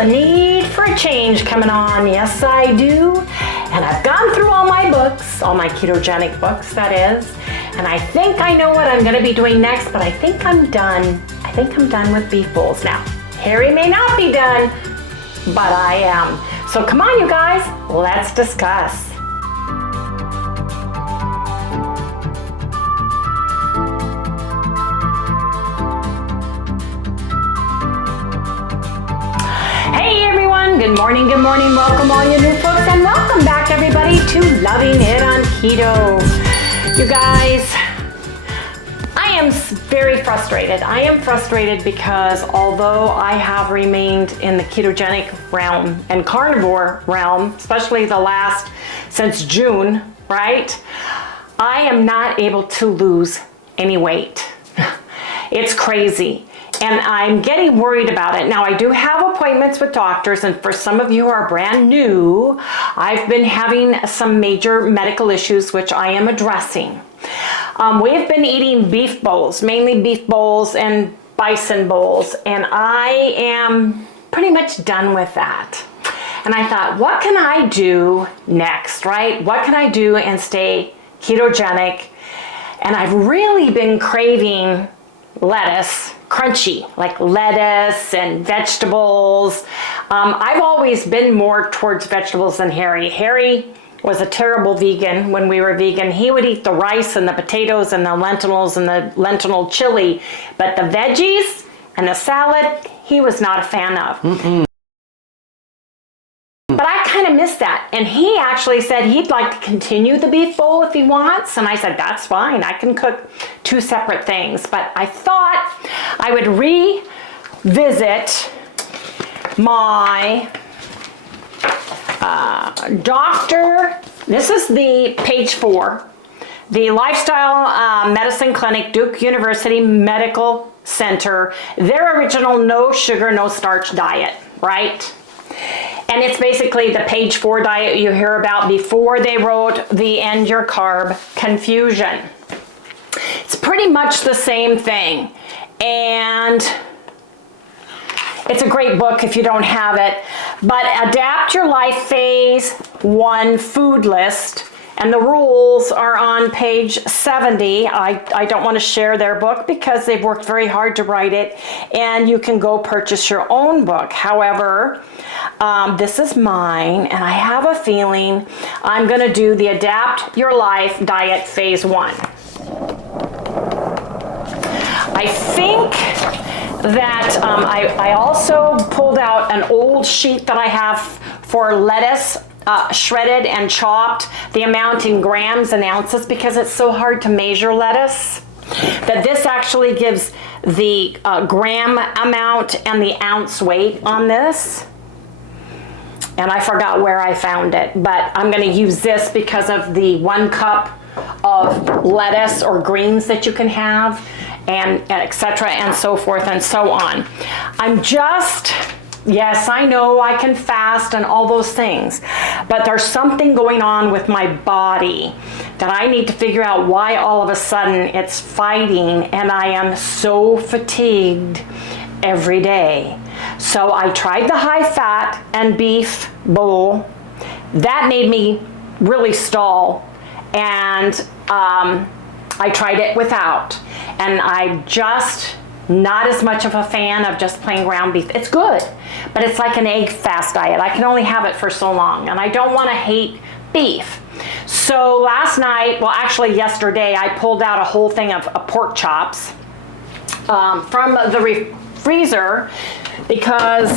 a need for a change coming on. Yes, I do. And I've gone through all my books, all my ketogenic books, that is. And I think I know what I'm gonna be doing next, but I think I'm done. I think I'm done with beef bowls. Now, Harry may not be done, but I am. So come on, you guys, let's discuss. Good morning, welcome all you new folks, and welcome back everybody to Loving It on Keto. You guys, I am very frustrated. I am frustrated because although I have remained in the ketogenic realm and carnivore realm, especially since June, right? I am not able to lose any weight. It's crazy. And I'm getting worried about it. Now, I do have appointments with doctors, and for some of you who are brand new, I've been having some major medical issues, which I am addressing. We've been eating beef bowls, mainly beef bowls and bison bowls, and I am pretty much done with that. And I thought, what can I do next, right? What can I do and stay ketogenic? And I've really been craving lettuce, crunchy, like lettuce and vegetables. I've always been more towards vegetables than Harry. Harry was a terrible vegan when we were vegan. He would eat the rice and the potatoes and the lentils and the lentil chili, but the veggies and the salad, he was not a fan of. But I kind of missed that. And he actually said he'd like to continue the beef bowl if he wants. And I said, that's fine. I can cook two separate things. But I thought I would revisit my doctor. This is the page 4. The Lifestyle Medicine Clinic, Duke University Medical Center, their original no sugar, no starch diet, right? And it's basically the page 4 diet you hear about before they wrote the End Your Carb Confusion. It's pretty much the same thing. And it's a great book if you don't have it. But Adapt Your Life Phase 1 Food List. And the rules are on page 70. I don't want to share their book because they've worked very hard to write it, and you can go purchase your own book. However, this is mine, and I have a feeling I'm going to do the Adapt Your Life Diet Phase 1. I think that I also pulled out an old sheet that I have for lettuce, shredded and chopped, the amount in grams and ounces, because it's so hard to measure lettuce, that this actually gives the gram amount and the ounce weight on this. And I forgot where I found it, but I'm going to use this because of the 1 cup of lettuce or greens that you can have, and etc. and so forth and so on. Yes, I know I can fast and all those things, but there's something going on with my body that I need to figure out why all of a sudden it's fighting, and I am so fatigued every day. So I tried the high fat and beef bowl. That made me really stall, and I tried it without, and I just not as much of a fan of just plain ground beef. It's good, but it's like an egg fast diet. I can only have it for so long, and I don't want to hate beef. So last night, well actually yesterday, I pulled out a whole thing of pork chops from the freezer because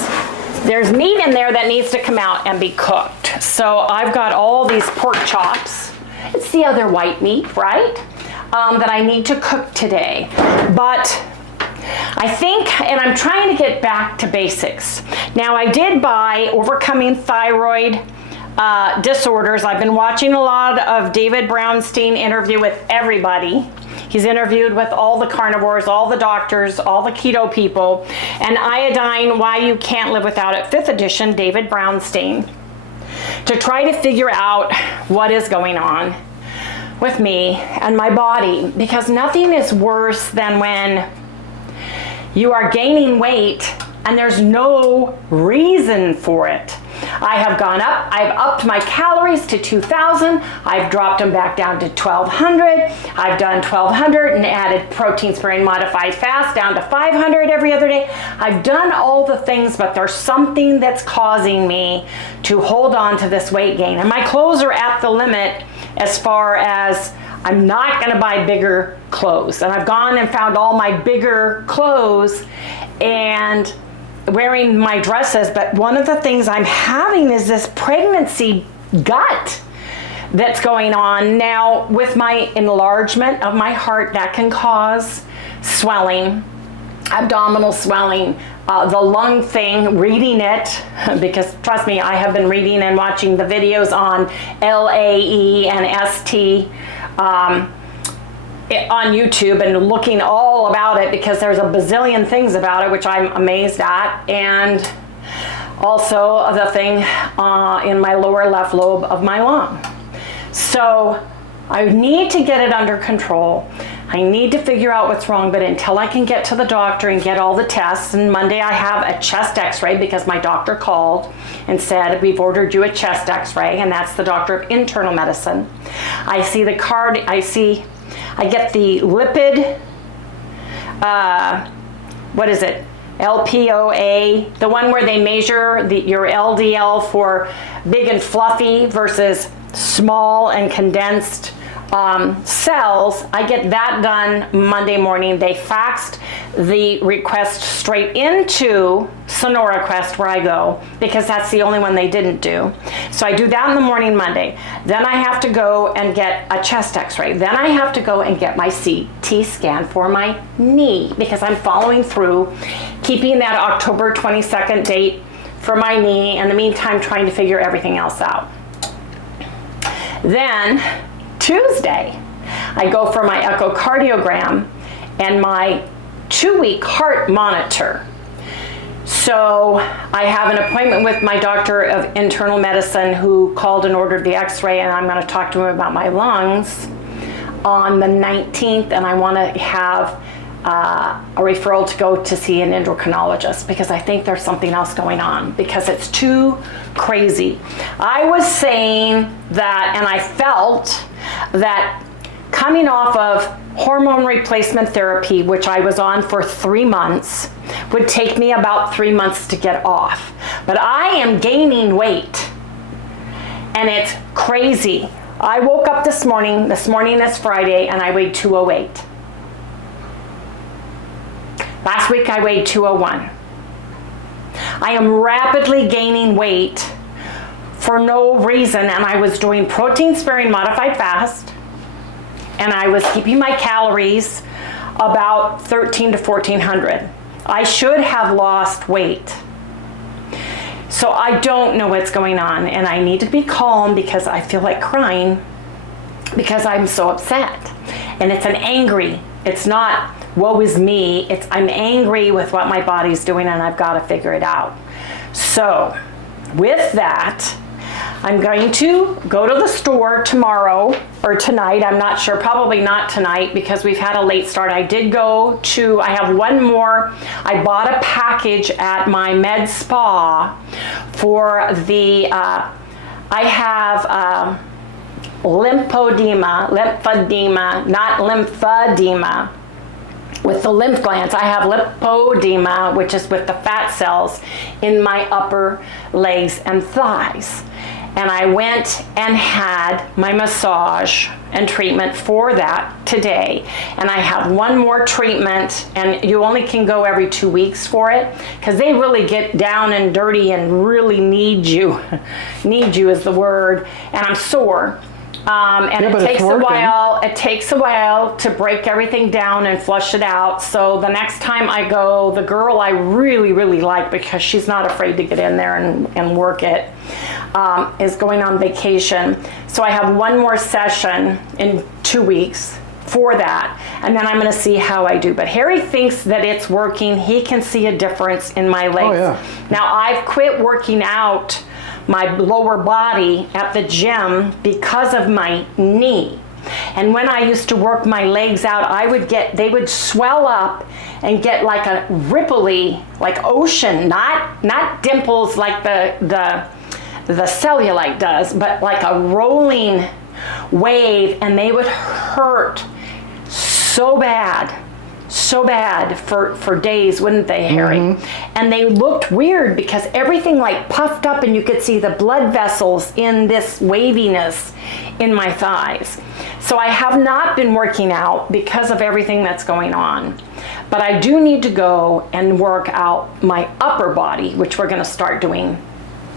there's meat in there that needs to come out and be cooked. So I've got all these pork chops. It's the other white meat, right? That I need to cook today. But I think, and I'm trying to get back to basics. Now, I did buy Overcoming Thyroid Disorders. I've been watching a lot of David Brownstein interview with everybody. He's interviewed with all the carnivores, all the doctors, all the keto people, and Iodine, Why You Can't Live Without It, 5th edition, David Brownstein, to try to figure out what is going on with me and my body, because nothing is worse than when you are gaining weight and there's no reason for it. I have gone up, I've upped my calories to 2,000, I've dropped them back down to 1,200, I've done 1,200 and added protein sparing modified fast down to 500 every other day. I've done all the things, but there's something that's causing me to hold on to this weight gain. And my clothes are at the limit as far as I'm not gonna buy bigger clothes. And I've gone and found all my bigger clothes and wearing my dresses, but one of the things I'm having is this pregnancy gut that's going on now with my enlargement of my heart. That can cause swelling, abdominal swelling, the lung thing, reading it, because trust me, I have been reading and watching the videos on LAE and ST on YouTube and looking all about it, because there's a bazillion things about it which I'm amazed at, and also the thing in my lower left lobe of my lung. So I need to get it under control. I need to figure out what's wrong, but until I can get to the doctor and get all the tests, and Monday I have a chest x-ray because my doctor called and said, we've ordered you a chest x-ray, and that's the doctor of internal medicine. I see the card, I get the lipid, what is it? LPOA, the one where they measure your LDL for big and fluffy versus small and condensed cells. I get that done Monday morning. They faxed the request straight into Sonora Quest where I go, because that's the only one they didn't do. So I do that in the morning Monday. Then I have to go and get a chest x-ray. Then I have to go and get my CT scan for my knee, because I'm following through, keeping that October 22nd date for my knee, in the meantime trying to figure everything else out. Then Tuesday, I go for my echocardiogram and my 2-week heart monitor. So I have an appointment with my doctor of internal medicine who called and ordered the x-ray, and I'm going to talk to him about my lungs on the 19th, and I want to have a referral to go to see an endocrinologist, because I think there's something else going on, because it's too crazy. I was saying that, and I felt that coming off of hormone replacement therapy, which I was on for 3 months, would take me about 3 months to get off. But I am gaining weight, and it's crazy. I woke up this morning is Friday, and I weighed 208. Last week I weighed 201. I am rapidly gaining weight for no reason, and I was doing protein sparing modified fast, and I was keeping my calories about 1,300 to 1,400. I should have lost weight. So I don't know what's going on, and I need to be calm because I feel like crying because I'm so upset. And it's an angry, it's not woe is me, it's I'm angry with what my body's doing, and I've got to figure it out. So with that, I'm going to go to the store tomorrow or tonight. I'm not sure, probably not tonight because we've had a late start. I have one more. I bought a package at my med spa for the, I have lymphedema, not lymphedema, with the lymph glands. I have lipodema, which is with the fat cells in my upper legs and thighs. And I went and had my massage and treatment for that today. And I have one more treatment, and you only can go every 2 weeks for it, because they really get down and dirty and really need you. Need you is the word. And I'm sore. And it takes a while. It takes a while to break everything down and flush it out. So the next time I go, the girl I really, really like, because she's not afraid to get in there and work it, is going on vacation. So I have one more session in 2 weeks for that, and then I'm going to see how I do. But Harry thinks that it's working. He can see a difference in my legs. Oh, yeah. Now I've quit working out my lower body at the gym because of my knee. And when I used to work my legs out, they would swell up and get like a ripply, like ocean, not dimples like the cellulite does, but like a rolling wave, and they would hurt so bad for days, wouldn't they, Harry? And they looked weird because everything like puffed up, and you could see the blood vessels in this waviness in my thighs. So I have not been working out because of everything that's going on. But I do need to go and work out my upper body, which we're going to start doing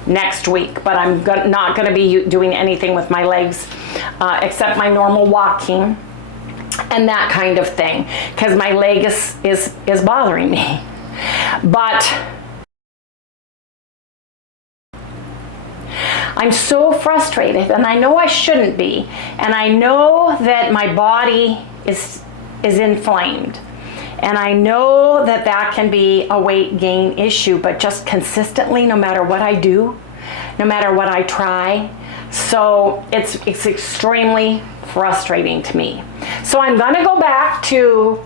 next week. But I'm not going to be doing anything with my legs except my normal walking and that kind of thing, because my leg is bothering me. But I'm so frustrated, and I know I shouldn't be, and I know that my body is inflamed, and I know that can be a weight gain issue, but just consistently, no matter what I do, no matter what I try. So it's extremely frustrating to me. So I'm going to go back to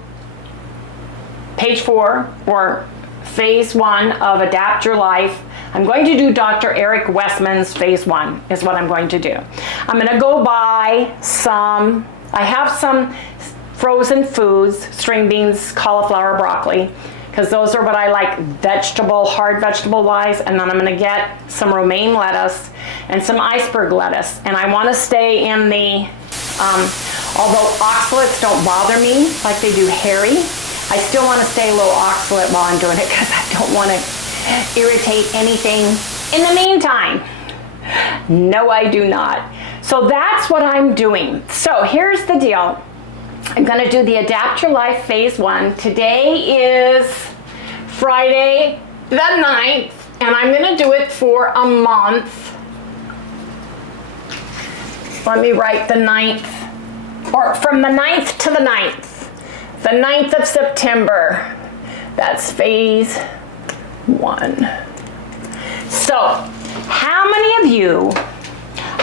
page 4, or phase 1 of Adapt Your Life. I'm going to do Dr. Eric Westman's phase 1 is what I'm going to do. I'm going to go buy I have some frozen foods, string beans, cauliflower, broccoli, because those are what I like hard vegetable wise. And then I'm going to get some romaine lettuce and some iceberg lettuce. And I want to stay in the, although oxalates don't bother me like they do Harry, I still want to stay low oxalate while I'm doing it, because I don't want to irritate anything in the meantime. No, I do not. So that's what I'm doing. So here's the deal. I'm going to do the Adapt Your Life phase 1. Today is Friday the 9th, and I'm going to do it for a month. Let me write the 9th, or from the 9th to the 9th. The 9th of September. That's phase 1. So, how many of you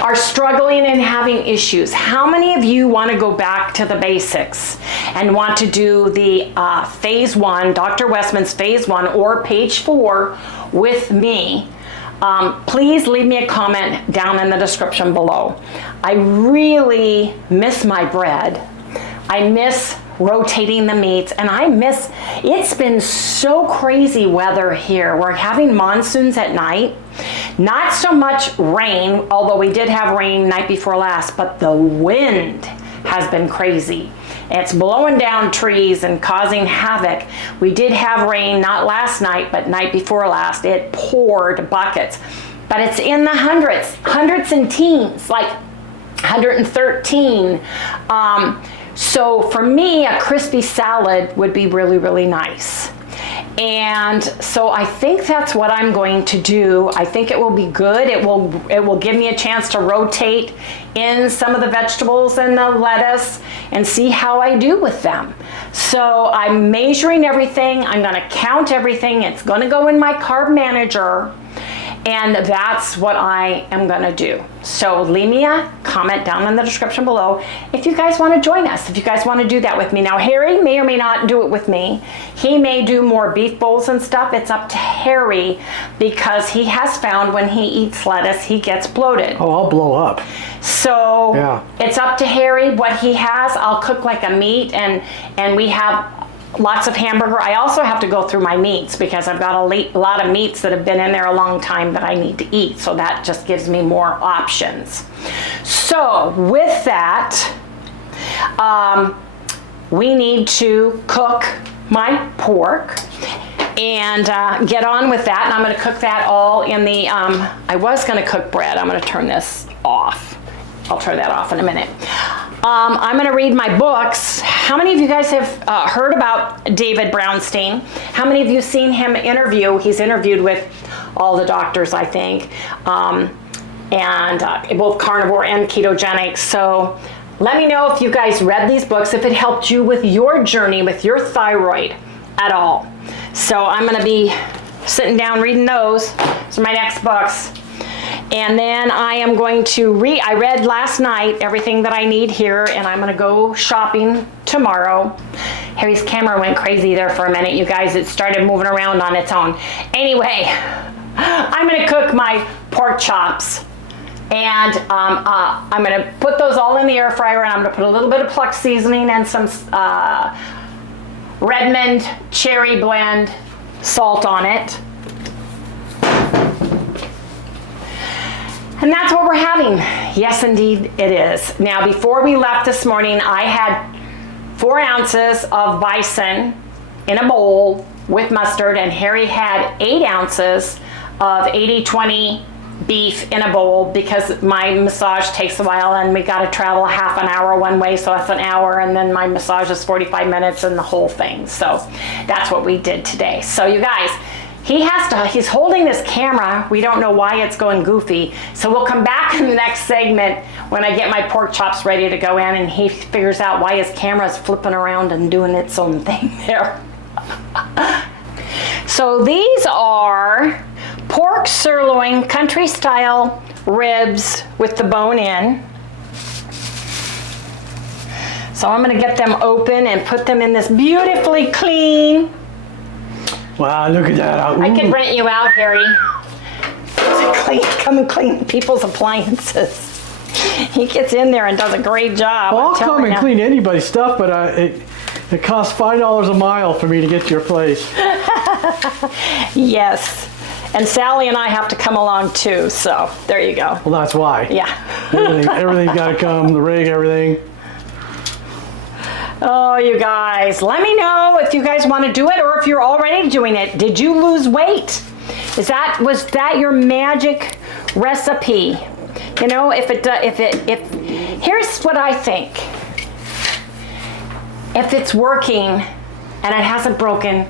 are struggling and having issues? How many of you want to go back to the basics and want to do the phase 1, Dr. Westman's phase 1, or page 4 with me? Please leave me a comment down in the description below. I really miss my bread. I miss rotating the meats, and it's been so crazy weather here. We're having monsoons at night. Not so much rain, although we did have rain night before last, but the wind has been crazy. It's blowing down trees and causing havoc. We did have rain, not last night, but night before last. It poured buckets, but it's in the hundreds and teens, like 113. So for me, a crispy salad would be really, really nice. And so I think that's what I'm going to do. I think it will be good. It will give me a chance to rotate in some of the vegetables and the lettuce and see how I do with them. So I'm measuring everything. I'm going to count everything. It's going to go in my carb manager. And that's what I am going to do. So leave me a comment down in the description below if you guys want to join us, if you guys want to do that with me. Now, Harry may or may not do it with me. He may do more beef bowls and stuff. It's up to Harry, because he has found when he eats lettuce, he gets bloated. Oh, I'll blow up. So yeah, it's up to Harry what he has. I'll cook like a meat, and we have lots of hamburger. I also have to go through my meats, because I've got a lot of meats that have been in there a long time that I need to eat. So that just gives me more options. So with that, we need to cook my pork and get on with that. And I'm going to cook that all in the, I was going to cook bread. I'm going to turn this off. I'll turn that off in a minute. I'm going to read my books. How many of you guys have heard about David Brownstein? How many of you seen him interview? He's interviewed with all the doctors, I think, and both carnivore and ketogenic. So let me know if you guys read these books, if it helped you with your journey with your thyroid at all. So I'm going to be sitting down reading those. Those are my next books. And then I am going to I read last night everything that I need here, and I'm gonna go shopping tomorrow. Harry's camera went crazy there for a minute, you guys. It started moving around on its own. Anyway, I'm gonna cook my pork chops. And I'm gonna put those all in the air fryer, and I'm gonna put a little bit of PLUCK seasoning and some Redmond cherry blend salt on it. And that's what we're having. Yes, indeed it is. Now, before we left this morning, I had 4 ounces of bison in a bowl with mustard, and Harry had 8 ounces of 80-20 beef in a bowl, because my massage takes a while and we got to travel half an hour one way, so that's an hour, and then my massage is 45 minutes and the whole thing. So that's what we did today. So you guys, he's holding this camera. We don't know why it's going goofy. So we'll come back in the next segment when I get my pork chops ready to go in, and he figures out why his camera's flipping around and doing its own thing there. So these are pork sirloin country style ribs with the bone in. So I'm gonna get them open and put them in this beautifully clean. Wow, look at that. Ooh. I could rent you out, Harry. Come and clean people's appliances. He gets in there and does a great job. Well, I'll come and clean anybody's stuff, but it costs $5 a mile for me to get to your place. Yes. And Sally and I have to come along too, so there you go. Well, that's why. Yeah. Everything's got to come, the rig, everything. Oh, you guys, let me know if you guys want to do it, or if you're already doing it. Did you lose weight? Was that your magic recipe? You know, here's what I think. If it's working and it hasn't broken,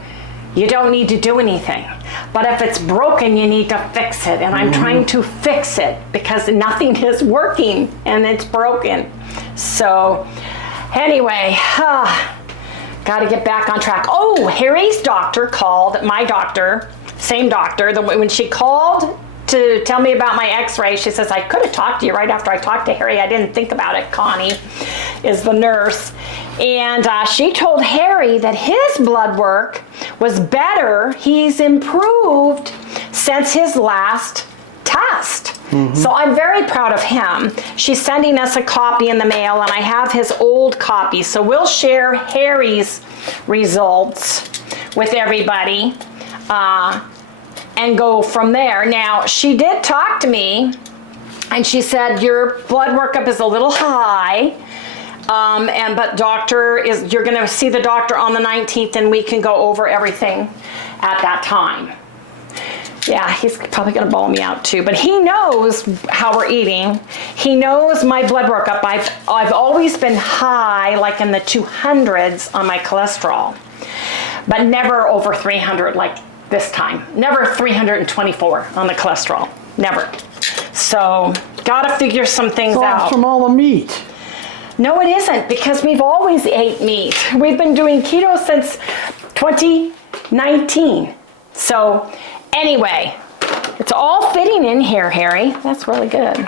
you don't need to do anything. But if it's broken, you need to fix it. And I'm trying to fix it because nothing is working and it's broken. So anyway, got to get back on track. Oh, Harry's doctor called, my doctor, same doctor, when she called to tell me about my x-ray, she says, I could have talked to you right after I talked to Harry. I didn't think about it. Connie is the nurse. And she told Harry that his blood work was better. He's improved since his last test. So I'm very proud of him. She's sending us a copy in the mail, and I have his old copy. So we'll share Harry's results with everybody and go from there. Now, she did talk to me, and she said, your blood workup is a little high. But you're going to see the doctor on the 19th, and we can go over everything at that time. Yeah, he's probably going to bawl me out too, but he knows how we're eating. He knows my blood workup. I've always been high, like in the 200s on my cholesterol, but never over 300 like this time. Never 324 on the cholesterol. Never. So, got to figure some things out. It's from all the meat. No, it isn't, because we've always ate meat. We've been doing keto since 2019. So, anyway, it's all fitting in here, Harry. That's really good.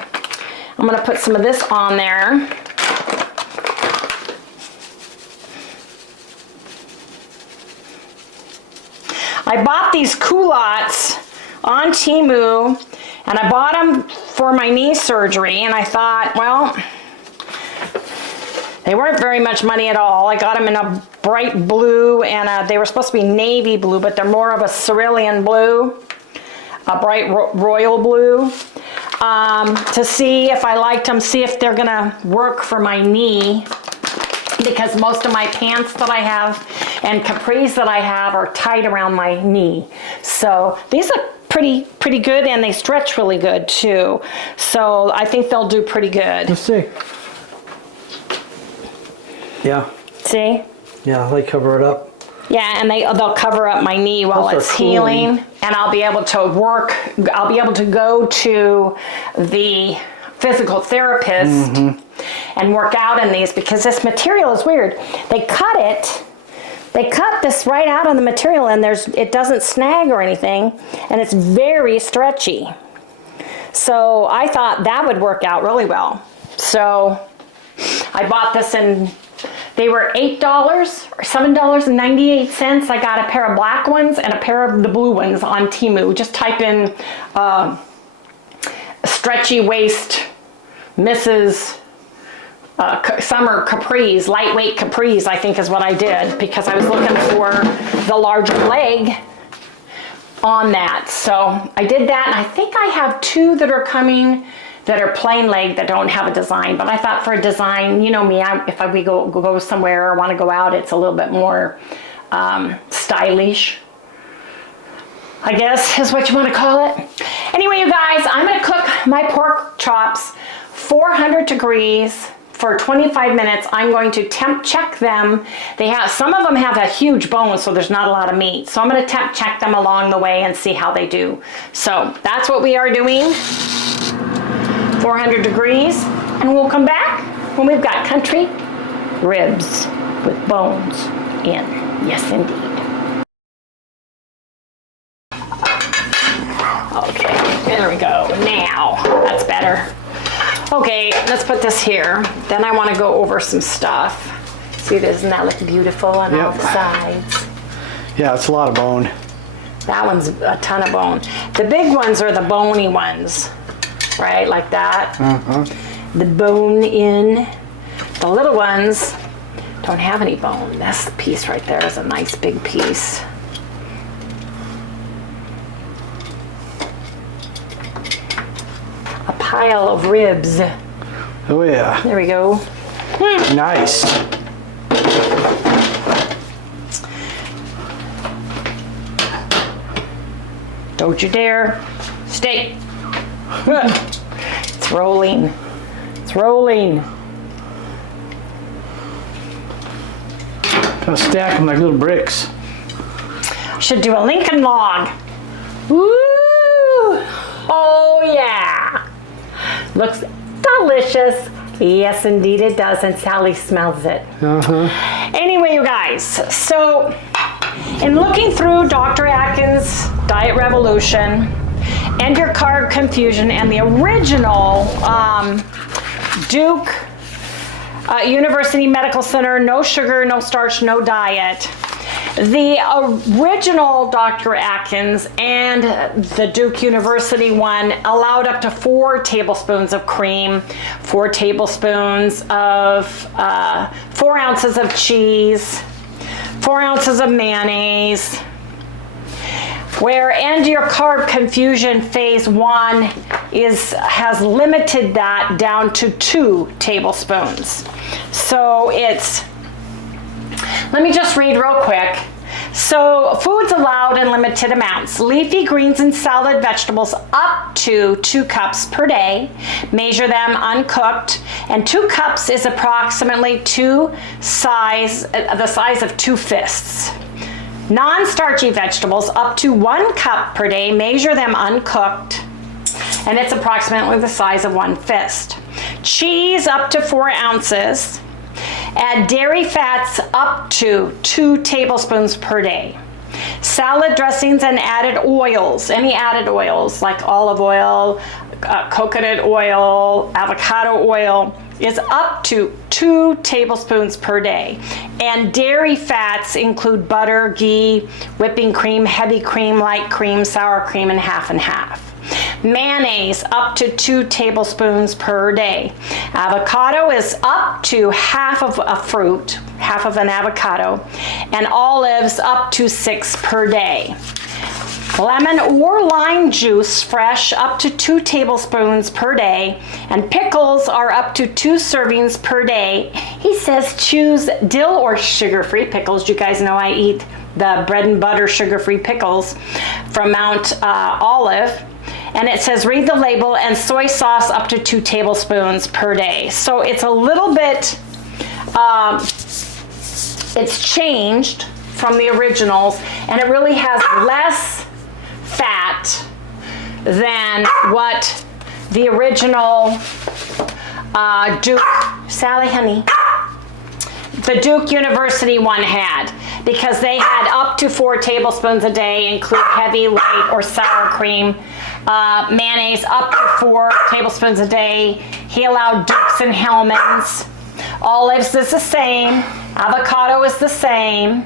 I'm going to put some of this on there. I bought these culottes on Temu, and I bought them for my knee surgery, and I thought, well, they weren't very much money at all. I got them in a bright blue, and they were supposed to be navy blue, but they're more of a cerulean blue, a bright royal blue, to see if I liked them, see if they're gonna work for my knee, because most of my pants that I have and capris that I have are tight around my knee. So these are pretty good, and they stretch really good too. So I think they'll do pretty good. Let's see. Yeah. See? Yeah, they cover it up. Yeah, and they'll cover up my knee while it's healing, and I'll be able to work. I'll be able to go to the physical therapist and work out in these, because this material is weird. They cut this right out of the material, and it doesn't snag or anything, and it's very stretchy. So I thought that would work out really well. So I bought this and they were $8 or $7.98. I got a pair of black ones and a pair of the blue ones on Temu. Just type in stretchy waist Mrs. Summer capris, lightweight capris, I think is what I did, because I was looking for the larger leg on that. So I did that, and I think I have 2 that are coming that are plain leg that don't have a design. But I thought for a design, you know me, if we go somewhere or want to go out, it's a little bit more stylish, I guess is what you want to call it. Anyway, you guys, I'm going to cook my pork chops 400 degrees for 25 minutes. I'm going to temp check them. Some of them have a huge bone, so there's not a lot of meat. So I'm going to temp check them along the way and see how they do. So that's what we are doing. 400 degrees, and we'll come back when we've got country ribs with bones in. Yes, indeed. Okay, there we go. Now, that's better. Okay, let's put this here. Then I want to go over some stuff. See, doesn't that look beautiful on all the sides? Yeah, it's a lot of bone. That one's a ton of bone. The big ones are the bony ones, right? Like that. The bone in. The little ones don't have any bone. That's the piece right there. Is a nice big piece. A pile of ribs. Oh yeah. There we go. Nice. Don't you dare. Stay. It's rolling. It's rolling. Gotta stack them like little bricks. Should do a Lincoln log. Woo! Oh yeah. Looks delicious. Yes, indeed it does, and Sally smells it. Anyway, you guys, so in looking through Dr. Atkins' Diet Revolution and your carb confusion and the original Duke University Medical Center, no sugar, no starch, no diet. The original Dr. Atkins and the Duke University one allowed up to 4 tablespoons of cream, 4 tablespoons of 4 ounces of cheese, 4 ounces of mayonnaise. Where End Your Carb Confusion Phase 1 has limited that down to 2 tablespoons. So it's, let me just read real quick. So foods allowed in limited amounts: leafy greens and salad vegetables up to 2 cups per day. Measure them uncooked, and 2 cups is approximately the size of 2 fists. Non-starchy vegetables up to 1 cup per day. Measure them uncooked, and it's approximately the size of 1 fist. Cheese up to 4 ounces. Add dairy fats up to 2 tablespoons per day. Salad dressings and added oils, any added oils like olive oil, coconut oil, avocado oil, is up to 2 tablespoons per day. And dairy fats include butter, ghee, whipping cream, heavy cream, light cream, sour cream, and half and half. Mayonnaise up to 2 tablespoons per day. Avocado is up to half of a fruit, half of an avocado, and olives up to 6 per day. Lemon or lime juice, fresh, up to 2 tablespoons per day, and pickles are up to 2 servings per day. He says choose dill or sugar-free pickles. You guys know I eat the bread and butter sugar-free pickles from Mount Olive. And it says read the label, and soy sauce up to 2 tablespoons per day. So it's a little bit, it's changed from the originals, and it really has less fat than what the original Duke, Sally honey, the Duke University one had. because they had up to 4 tablespoons a day, include heavy, light, or sour cream. Mayonnaise up to 4 tablespoons a day. He allowed Dukes and Hellmann's. Olives is the same. Avocado is the same.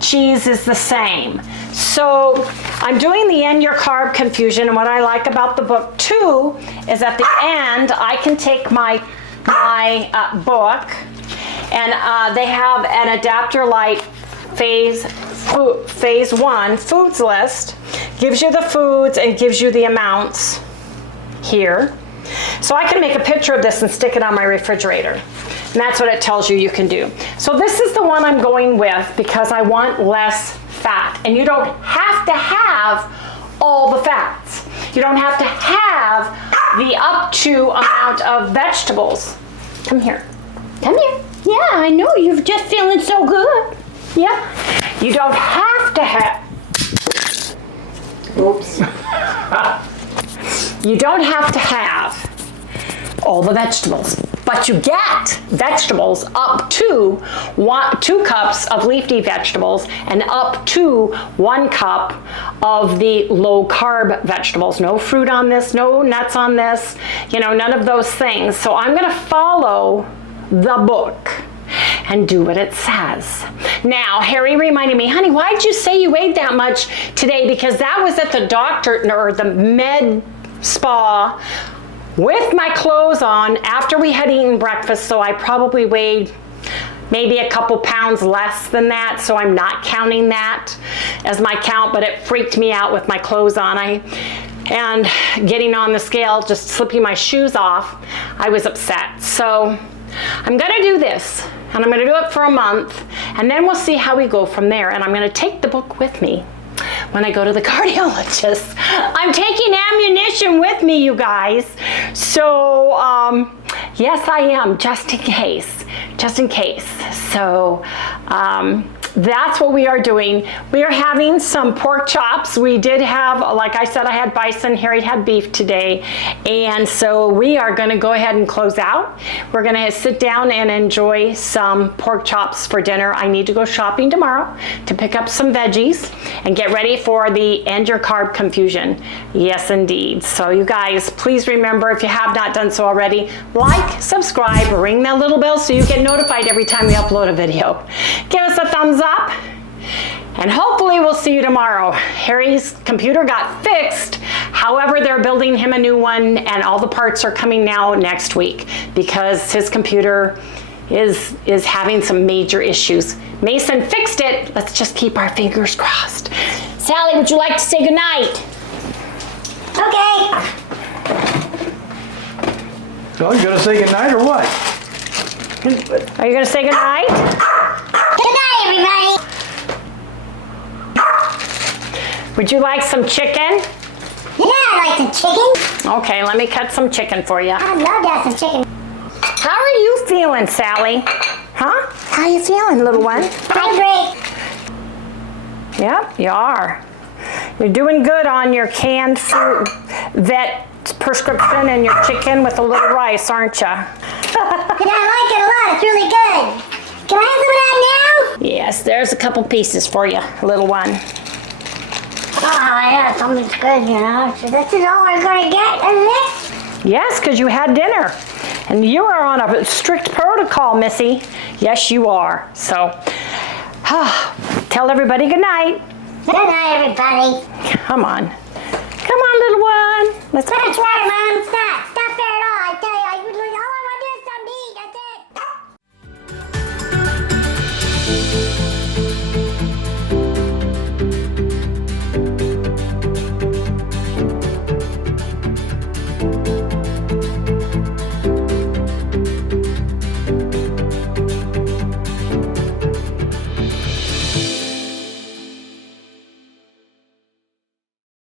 Cheese is the same. So I'm doing the End Your Carb Confusion, and what I like about the book too is at the end I can take my book, and they have an Adapter Light phase 1 foods list. Gives you the foods and gives you the amounts here. So I can make a picture of this and stick it on my refrigerator. And that's what it tells you can do. So this is the one I'm going with because I want less fat. And you don't have to have all the fats. You don't have to have the up to amount of vegetables. Come here. Come here. Yeah, I know you're just feeling so good. Yeah. You don't have to have. Oops. You don't have to have all the vegetables, but you get vegetables up to 2 cups of leafy vegetables and up to 1 cup of the low carb vegetables. No fruit on this, no nuts on this, none of those things. So I'm gonna follow the book and do what it says. Now, Harry reminded me, honey, why'd you say you weighed that much today? Because that was at the doctor or the med spa with my clothes on after we had eaten breakfast, so I probably weighed maybe a couple pounds less than that, so I'm not counting that as my count, but it freaked me out with my clothes on. And getting on the scale, just slipping my shoes off, I was upset. So I'm gonna do this, and I'm gonna do it for a month, and then we'll see how we go from there. And I'm gonna take the book with me when I go to the cardiologist. I'm taking ammunition with me, you guys. So, yes, I am, just in case. So, that's what we are doing. We are having some pork chops. We did have, like I said, I had bison, Harry had beef today. And so we are gonna go ahead and close out. We're gonna sit down and enjoy some pork chops for dinner. I need to go shopping tomorrow to pick up some veggies and get ready for the End Your Carb Confusion. Yes, indeed. So you guys, please remember, if you have not done so already, like, subscribe, ring that little bell so you get notified every time we upload a video. Give us a thumbs up, and hopefully we'll see you tomorrow. Harry's computer got fixed. However, they're building him a new one, and all the parts are coming now next week because his computer is having some major issues. Mason fixed it. Let's just keep our fingers crossed. Sally, would you like to say goodnight? Okay. So you gonna say goodnight or what? Are you gonna say goodnight? Good night, everybody. Would you like some chicken? Yeah, I like some chicken. Okay, let me cut some chicken for you. I'd love to have some chicken. How are you feeling, Sally? Huh? How you feeling, little one? I'm great. Yep, you are. You're doing good on your canned fruit vet prescription and your chicken with a little rice, aren't you? And I like it a lot. It's really good. Can I have some of that now? Yes, there's a couple pieces for you, little one. Oh, yeah, something's good, So this is all we're going to get, isn't it? Yes, because you had dinner. And you are on a strict protocol, Missy. Yes, you are. So, tell everybody good night. Good night, everybody. Come on. Come on, little one. Let's That's right.